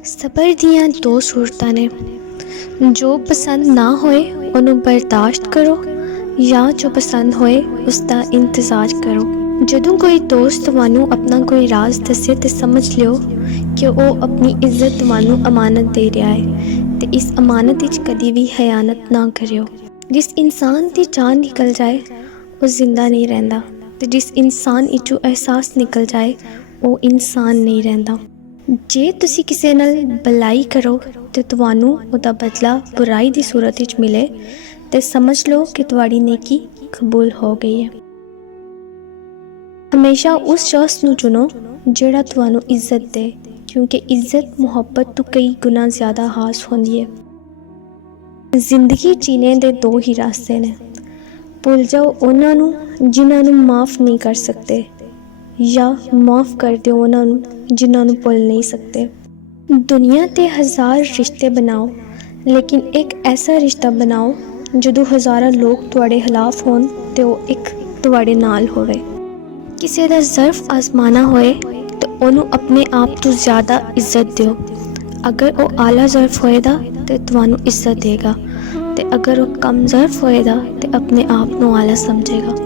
ਸਬਰ ਦੀਆਂ ਦੋ ਸੂਰਤਾਂ ਨੇ, ਜੋ ਪਸੰਦ ਨਾ ਹੋਏ ਉਹਨੂੰ ਬਰਦਾਸ਼ਤ ਕਰੋ ਜਾਂ ਜੋ ਪਸੰਦ ਹੋਏ ਉਸ ਦਾ ਇੰਤਜ਼ਾਰ ਕਰੋ। ਜਦੋਂ ਕੋਈ ਦੋਸਤ ਤੁਹਾਨੂੰ ਆਪਣਾ ਕੋਈ ਰਾਜ਼ ਦੱਸੇ ਤੇ ਸਮਝ ਲਿਓ ਕਿ ਉਹ ਆਪਣੀ ਇੱਜ਼ਤ ਤੁਹਾਨੂੰ ਅਮਾਨਤ ਦੇ ਰਿਹਾ ਹੈ ਤੇ ਇਸ ਅਮਾਨਤ ਵਿੱਚ ਕਦੀ ਵੀ ਖਿਆਨਤ ਨਾ ਕਰਿਓ। ਜਿਸ ਇਨਸਾਨ ਦੀ ਜਾਨ ਨਿਕਲ ਜਾਏ ਉਹ ਜ਼ਿੰਦਾ ਨਹੀਂ ਰਹਿੰਦਾ ਤੇ ਜਿਸ ਇਨਸਾਨ ਵਿੱਚੋਂ ਅਹਿਸਾਸ ਨਿਕਲ ਜਾਏ ਉਹ ਇਨਸਾਨ ਨਹੀਂ ਰਹਿੰਦਾ। ਜੇ ਤੁਸੀਂ ਕਿਸੇ ਨਾਲ ਭਲਾਈ ਕਰੋ ਤੇ ਤੁਹਾਨੂੰ ਉਹਦਾ ਬਦਲਾ ਬੁਰਾਈ ਦੀ ਸੂਰਤ ਵਿੱਚ ਮਿਲੇ ਤੇ ਸਮਝ ਲਓ ਕਿ ਤੁਹਾਡੀ ਨੇਕੀ ਕਬੂਲ ਹੋ ਗਈ ਹੈ। ਹਮੇਸ਼ਾ ਉਸ ਸ਼ਖਸ ਨੂੰ ਚੁਣੋ ਜਿਹੜਾ ਤੁਹਾਨੂੰ ਇੱਜ਼ਤ ਦੇ, ਕਿਉਂਕਿ ਇੱਜ਼ਤ ਮੁਹੱਬਤ ਤੋਂ ਕਈ ਗੁਣਾ ਜ਼ਿਆਦਾ ਖਾਸ ਹੁੰਦੀ ਹੈ। ਜ਼ਿੰਦਗੀ ਜੀਣੇ ਦੇ ਦੋ ਹੀ ਰਾਸਤੇ ਨੇ, ਭੁੱਲ ਜਾਓ ਉਹਨਾਂ ਨੂੰ ਜਿਨ੍ਹਾਂ ਨੂੰ ਮਾफ़ ਨਹੀਂ ਕਰ ਸਕਦੇ ਜਾਂ ਮਾफ़ ਕਰ ਦਿਓ ਉਹਨਾਂ ਨੂੰ ਜਿਨ੍ਹਾਂ ਨੂੰ ਭੁੱਲ ਨਹੀਂ ਸਕਦੇ। ਦੁਨੀਆ 'ਤੇ ਹਜ਼ਾਰ ਰਿਸ਼ਤੇ ਬਣਾਓ, ਲੇਕਿਨ ਇੱਕ ਐਸਾ ਰਿਸ਼ਤਾ ਬਣਾਓ ਜਦੋਂ ਹਜ਼ਾਰਾਂ ਲੋਕ ਤੁਹਾਡੇ ਖਿਲਾਫ ਹੋਣ ਤੇ ਉਹ ਇੱਕ ਤੁਹਾਡੇ ਨਾਲ ਹੋਵੇ। ਕਿਸੇ ਦਾ ਜ਼ਰਫ ਆਜ਼ਮਾਨਾ ਹੋਏ ਤਾਂ ਉਹਨੂੰ ਆਪਣੇ ਆਪ ਤੋਂ ਜ਼ਿਆਦਾ ਇੱਜ਼ਤ ਦਿਓ। ਅਗਰ ਉਹ ਆਲਾ ਜ਼ਰਫ ਹੋਏਗਾ ਤਾਂ ਤੁਹਾਨੂੰ ਇੱਜ਼ਤ ਦੇਗਾ ਤੇ ਅਗਰ ਉਹ ਕਮ ਜ਼ਰਫ ਹੋਏਗਾ ਤਾਂ ਆਪਣੇ ਆਪ ਨੂੰ ਆਲਾ ਸਮਝੇਗਾ।